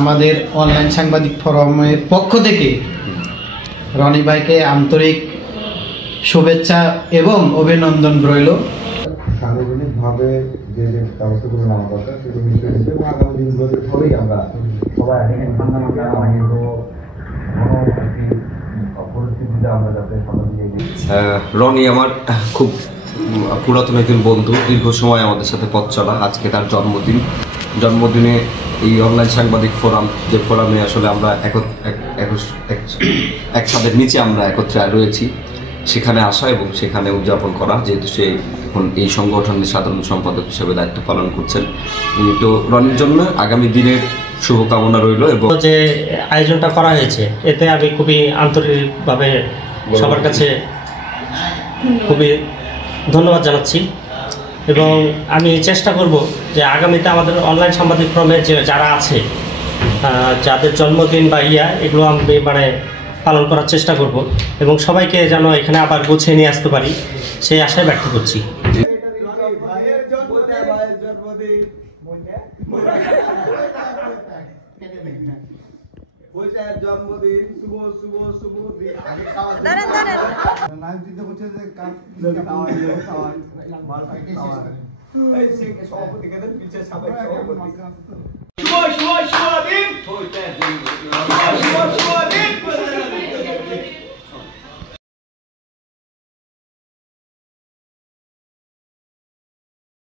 আমাদের অনলাইন সাংবাদিক ফোরামের পক্ষ থেকে রনি ভাইকে আন্তরিক শুভেচ্ছা এবং অভিনন্দন রইল। সার্বজনীনভাবে যে ব্যবস্থাগুলো নেওয়া দরকার সেগুলো নিশ্চয়ই নিচ্ছে এবং আগামী দিনগুলোতে সবাই আমরা সবাই পরিস্থিতিতে আমরা যাতে রনি আমার খুব পুরাতন একজন বন্ধু, দীর্ঘ সময় আমাদের সাথে পথ চলা। আজকে তার জন্মদিনে এই অনলাইন সাংবাদিক ফোরাম, যে ফোরামে আসলে আমরা এক ছাদের নিচে আমরা একত্রে রয়েছি, সেখানে আসা এবং সেখানে উদযাপন করা, যেহেতু সে এখন এই সংগঠনের সাধারণ সম্পাদক হিসেবে দায়িত্ব পালন করছেন। তো রনির জন্য আগামী দিনের শুভকামনা রইল। এবং যে আয়োজনটা করা হয়েছে এতে আমি খুবই আন্তরিকভাবে সবার কাছে খুবই ধন্যবাদ জানাচ্ছি এবং আমি চেষ্টা করব যে আগামীতে আমাদের অনলাইন সাংবাদিক ফোরামের যে যারা আছে যাদের জন্মদিন বা এগুলো আমি পালন করার চেষ্টা করব এবং সবাইকে যেন এখানে আবার গুছিয়ে নিয়ে আসতে পারি সেই আশায় ব্যক্ত করছি। জন্মদিন শুভ শুভ শুভ সভাপতি